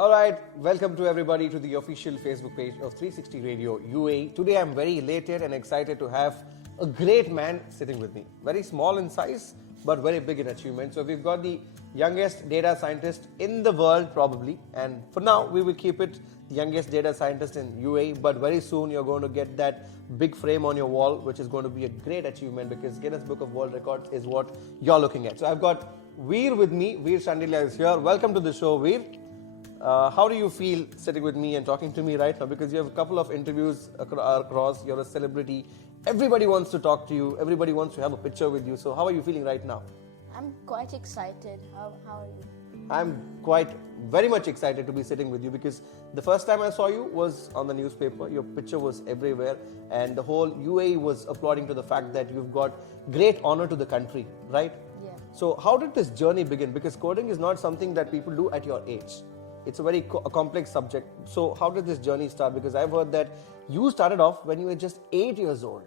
Alright, welcome to everybody to the official Facebook page of 360 Radio UAE. Today I'm very elated and excited to have a great man sitting with me. Very small in size, but very big in achievement. So we've got the youngest data scientist in the world probably, and for now we will keep it the youngest data scientist in UAE, but very soon you're going to get that big frame on your wall, which is going to be a great achievement because Guinness Book of World Records is what you're looking at. So I've got Veer with me. Veer Shandilya is here. Welcome to the show, Veer. How do you feel sitting with me and talking to me right now? Because you have a couple of interviews across, you're a celebrity. Everybody wants to talk to you. Everybody wants to have a picture with you. So how are you feeling right now? I'm quite excited. How are you? I'm very much excited to be sitting with you because the first time I saw you was on the newspaper. Your picture was everywhere and the whole UAE was applauding to the fact that you've got great honor to the country, right? Yeah. So how did this journey begin? Because coding is not something that people do at your age. It's a very complex subject. So how did this journey start? Because I've heard that you started off when you were just 8 years old.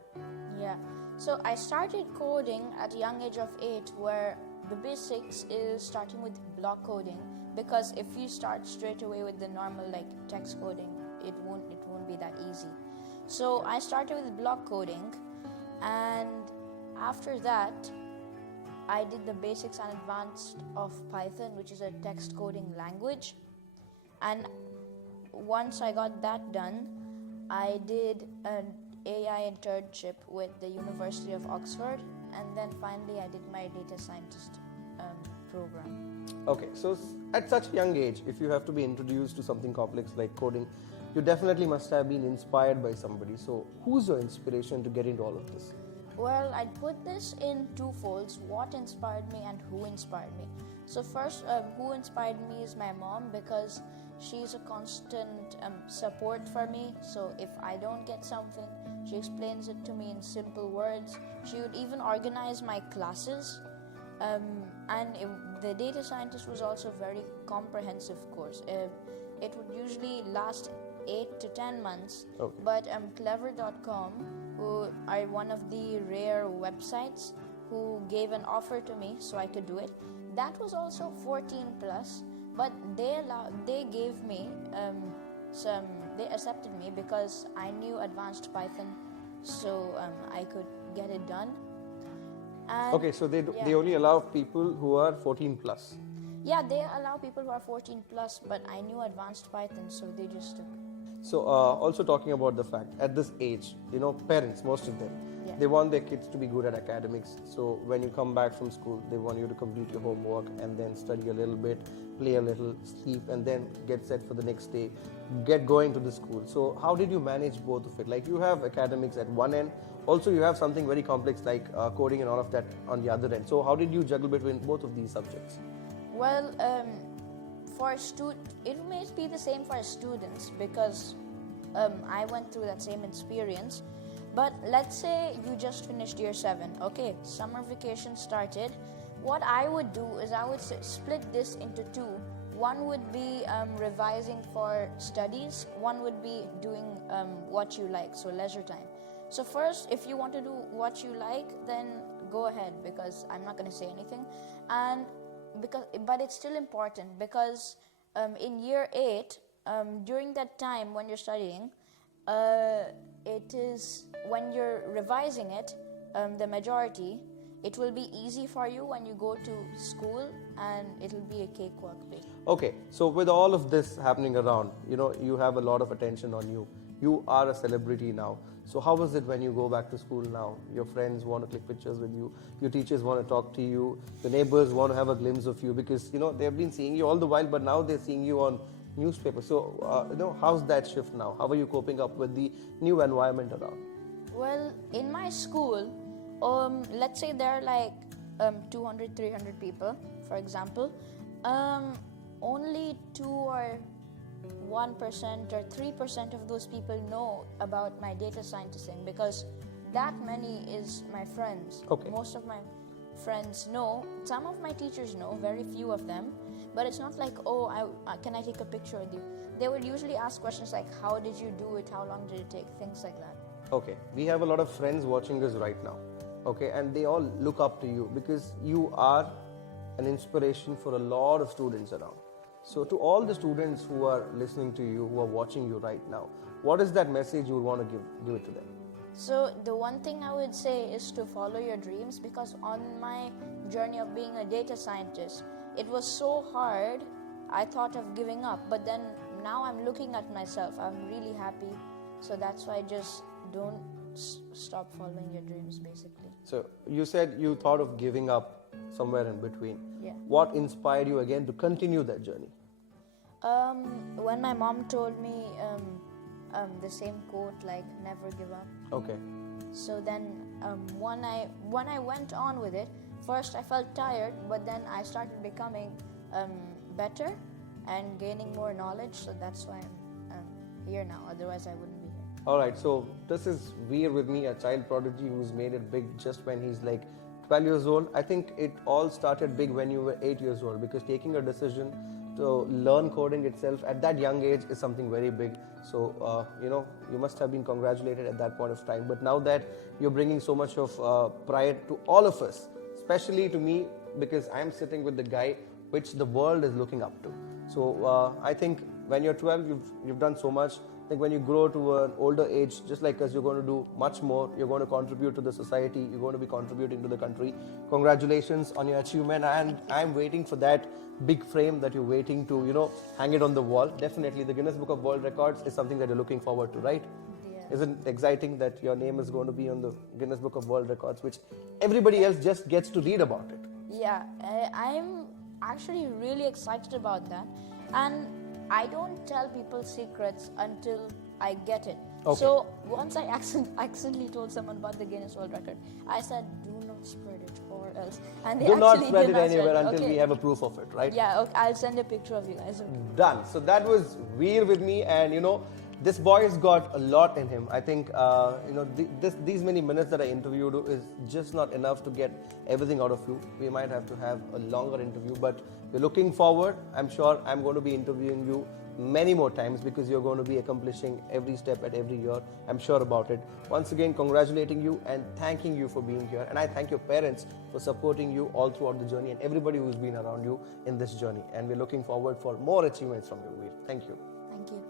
Yeah. So I started coding at a young age of 8, where the basics is starting with block coding, because if you start straight away with the normal like text coding, it won't be that easy. So I started with block coding, and after that I did the basics and advanced of Python, which is a text coding language. And once I got that done, I did an AI internship with the University of Oxford, and then finally I did my data scientist program. Okay, so at such a young age, if you have to be introduced to something complex like coding, you definitely must have been inspired by somebody. So who's your inspiration to get into all of this? Well, I'd put this in two folds: what inspired me and who inspired me. So first, who inspired me is my mom, because she's a constant support for me. So if I don't get something, she explains it to me in simple words. She would even organize my classes. The data scientist was also a very comprehensive course. It would usually last 8 to 10 months. Okay. But Clever.com, who are one of the rare websites who gave an offer to me so I could do it, that was also 14 plus. But they gave me they accepted me because I knew advanced Python, so I could get it done. And okay, so they only allow people who are 14 plus. Yeah, they allow people who are 14 plus, but I knew advanced Python, so they just took. So also talking about the fact, at this age, parents, most of them, they want their kids to be good at academics. So when you come back from school, they want you to complete your homework and then study a little bit, play a little, sleep, and then get set for the next day, get going to the school. So how did you manage both of it? Like, you have academics at one end, also you have something very complex like coding and all of that on the other end. So how did you juggle between both of these subjects? Well, it may be the same for students, because I went through that same experience. But let's say you just finished year 7, okay, summer vacation started. What I would do is I would split this into two. One would be revising for studies, one would be doing what you like, so leisure time. So first, if you want to do what you like, then go ahead, because I'm not going to say anything. But it's still important, because in year 8, during that time when you're studying, it is when you're revising it, the majority, it will be easy for you when you go to school, and it'll be a cakewalk. Okay, so with all of this happening around, you have a lot of attention on you. You are a celebrity now. So how is it when you go back to school now? Your friends want to click pictures with you. Your teachers want to talk to you. The neighbors want to have a glimpse of you because, they've been seeing you all the while, but now they're seeing you on newspaper. So, how's that shift now? How are you coping up with the new environment around? Well, in my school, let's say there are like 200, 300 people, for example. Only 2 or 1% or 3% of those people know about my data scientist thing, because that many is my friends. Okay. Most of my friends know. Some of my teachers know, very few of them. But it's not like, can I take a picture with you? They would usually ask questions like, how did you do it? How long did it take? Things like that. Okay, we have a lot of friends watching us right now. Okay, and they all look up to you because you are an inspiration for a lot of students around. So to all the students who are listening to you, who are watching you right now, what is that message you would want to give it to them? So the one thing I would say is to follow your dreams, because on my journey of being a data scientist, it was so hard. I thought of giving up, but then now I'm looking at myself. I'm really happy. So that's why just don't stop following your dreams, basically. So you said you thought of giving up somewhere in between. Yeah. What inspired you again to continue that journey? When my mom told me the same quote, like never give up. Okay. So then when I went on with it, first I felt tired, but then I started becoming better and gaining more knowledge. So that's why I'm here now. Otherwise, I wouldn't be here. All right. So this is Veer with me, a child prodigy who's made it big just when he's like 12 years old. I think it all started big when you were 8 years old, because taking a decision to learn coding itself at that young age is something very big. So, you must have been congratulated at that point of time. But now that you're bringing so much of pride to all of us, especially to me, because I'm sitting with the guy which the world is looking up to. So, I think when you're 12, you've done so much. I think when you grow to an older age, just like us, you're going to do much more. You're going to contribute to the society. You're going to be contributing to the country. Congratulations on your achievement. And I'm waiting for that big frame that you're waiting to, hang it on the wall. Definitely, the Guinness Book of World Records is something that you're looking forward to, right? Yeah. Isn't it exciting that your name is going to be on the Guinness Book of World Records, which everybody else just gets to read about it? Yeah, I'm actually really excited about that. And I don't tell people secrets until I get it. Okay. So once I accidentally told someone about the Guinness World Record, I said, do not spread it or else. And they Do not actually spread did it not anywhere spread it. until Okay. we have a proof of it, right? Yeah, okay, I'll send a picture of you guys. Okay. Done. So that was Veer with me, and this boy's got a lot in him. I think these many minutes that I interviewed you is just not enough to get everything out of you. We might have to have a longer interview, but we're looking forward. I'm sure I'm going to be interviewing you many more times, because you're going to be accomplishing every step at every year. I'm sure about it. Once again, congratulating you and thanking you for being here. And I thank your parents for supporting you all throughout the journey, and everybody who's been around you in this journey. And we're looking forward for more achievements from you, Veer. Thank you. Thank you.